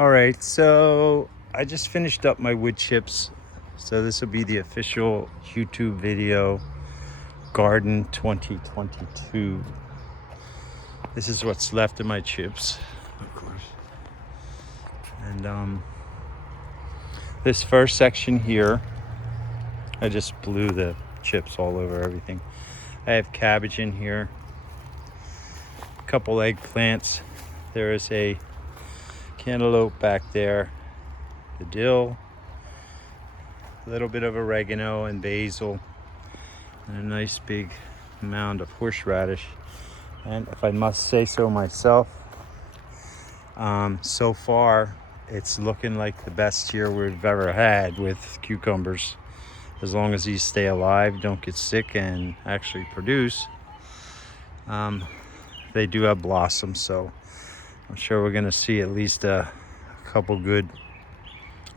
All right, so I just finished up my wood chips. So this will be the official YouTube video, Garden 2022. This is what's left of my chips, of course. And this first section here, I just blew the chips all over everything. I have cabbage in here, a couple eggplants. There is a cantaloupe back there, the dill, a little bit of oregano and basil, and a nice big mound of horseradish. And if I must say so myself, so far it's looking like the best year we've ever had with cucumbers. As long as these stay alive, don't get sick, and actually produce. They do have blossoms, so I'm sure we're gonna see at least a couple good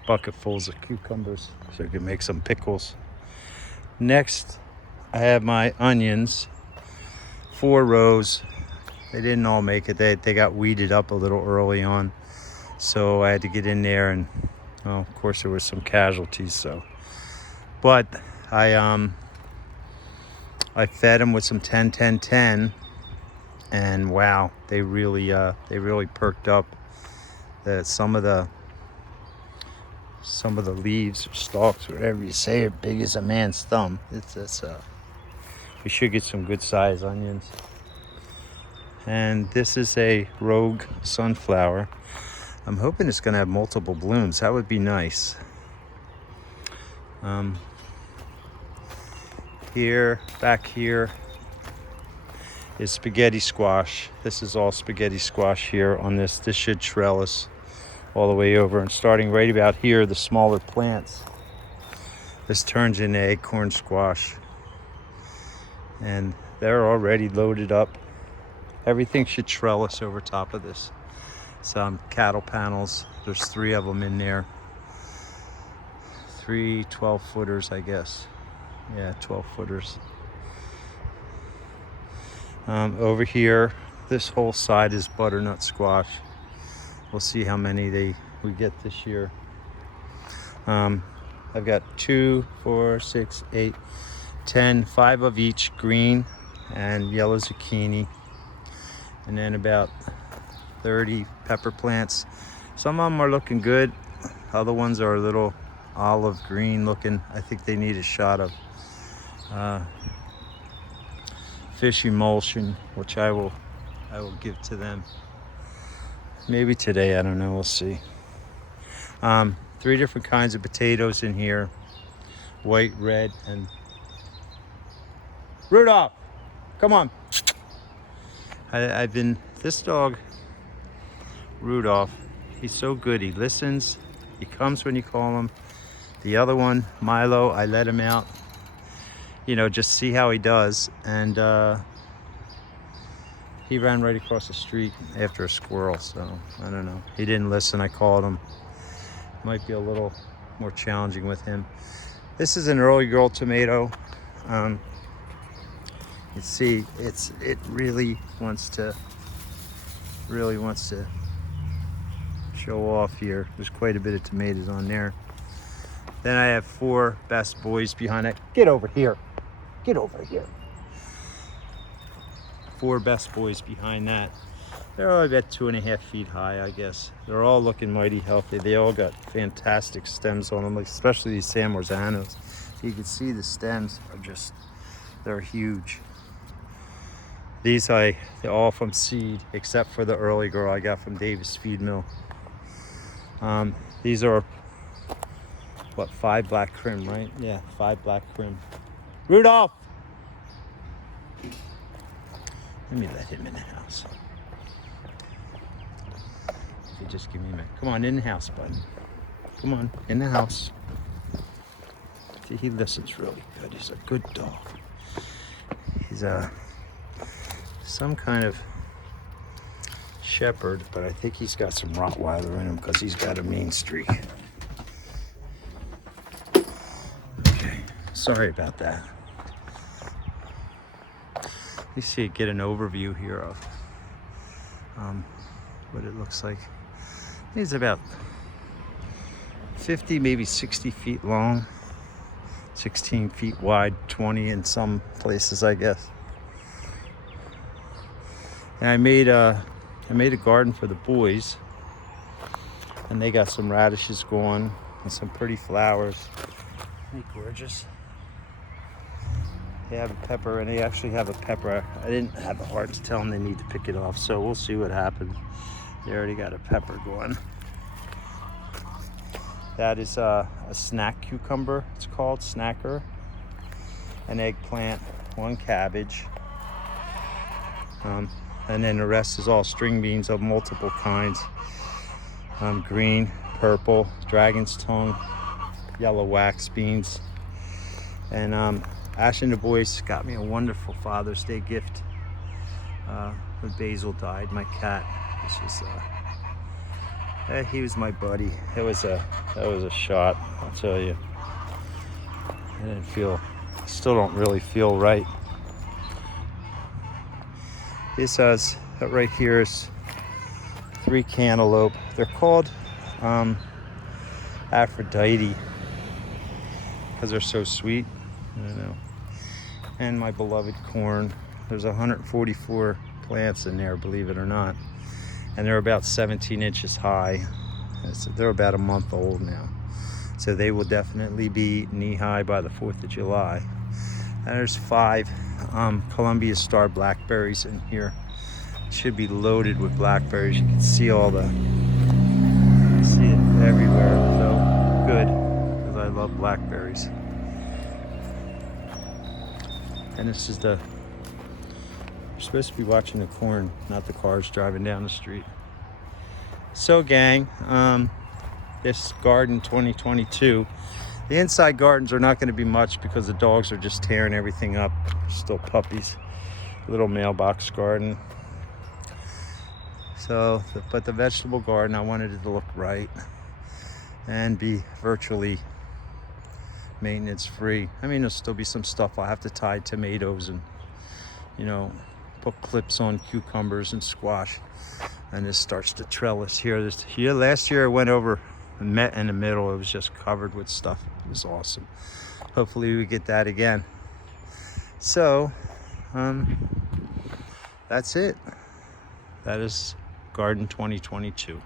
bucketfuls of cucumbers so we can make some pickles. Next, I have my onions, 4 rows. They didn't all make it. They got weeded up a little early on, so I had to get in there, and well, of course there were some casualties. But I fed them with some 10-10-10, and wow, they really perked up. Some of the leaves or stalks, whatever you say, are big as a man's thumb. We should get some good size onions. And this is a rogue sunflower. I'm hoping it's gonna have multiple blooms. That would be nice. Back here is spaghetti squash. This is all spaghetti squash here on this. This should trellis all the way over, and starting right about here, the smaller plants, this turns into acorn squash, and they're already loaded up. Everything should trellis over top of this. Some cattle panels, there's 3 of them in there. 3 12-footers, I guess. Yeah, 12-footers. Over here, this whole side is butternut squash. We'll see how many we get this year. I've got 2, 4, 6, 8, 10, 5 of each green and yellow zucchini, and then about 30 pepper plants. Some of them are looking good. Other ones are a little olive green looking. I think they need a shot of fish emulsion, which I will give to them. Maybe today, I don't know, we'll see. 3 different kinds of potatoes in here. White, red, and... Rudolph, come on. This dog, Rudolph, he's so good. He listens, he comes when you call him. The other one, Milo, I let him out, just see how he does. And he ran right across the street after a squirrel, so I don't know. He didn't listen, I called him. Might be a little more challenging with him. This is an early girl tomato. You see, it really wants to show off here. There's quite a bit of tomatoes on there. Then I have 4 best boys behind it. Get over here. Get over here. 4 best boys behind that. They're all about 2.5 feet high, I guess. They're all looking mighty healthy. They all got fantastic stems on them, especially these San Marzanos. You can see the stems are they're huge. They're all from seed, except for the early girl I got from Davis Feed Mill. These are, 5 black crim, right? Yeah, 5 black crim. Rudolph! Let me let him in the house. If you just give me a minute. Come on, in the house, bud. Come on, in the house. See, he listens really good. He's a good dog. He's some kind of shepherd, but I think he's got some Rottweiler in him because he's got a mean streak. Okay, sorry about that. You see, get an overview here of what it looks like. It's about 50, maybe 60 feet long, 16 feet wide, 20 in some places, I guess. And I made a garden for the boys, and they got some radishes going and some pretty flowers. Ain't they gorgeous? They have a pepper, and they actually have a pepper. I didn't have the heart to tell them they need to pick it off, so we'll see what happens. They already got a pepper going. That is a snack cucumber, it's called, snacker. An eggplant, one cabbage. And then the rest is all string beans of multiple kinds. Green, purple, dragon's tongue, yellow wax beans. And Ash and the boys got me a wonderful Father's Day gift. When Basil died, my cat. This was he was my buddy. That was a shot, I'll tell you. Still don't really feel right. This right here is 3 cantaloupe. They're called Aphrodite because they're so sweet. I don't know. And my beloved corn. There's 144 plants in there, believe it or not. And they're about 17 inches high. They're about a month old now. So they will definitely be knee-high by the 4th of July. And there's 5 Columbia Star blackberries in here. It should be loaded with blackberries. You can see see it everywhere. So good, because I love blackberries. And this is you're supposed to be watching the corn, not the cars driving down the street. So gang, this garden 2022, the inside gardens are not going to be much because the dogs are just tearing everything up. They're still puppies. Little mailbox garden. So, but the vegetable garden, I wanted it to look right and be virtually maintenance free. I mean, there'll still be some stuff I'll have to tie tomatoes and, put clips on cucumbers and squash. And this starts to trellis here. Last year I went over and met in the middle. It was just covered with stuff. It was awesome. Hopefully we get that again. So, that's it. That is Garden 2022.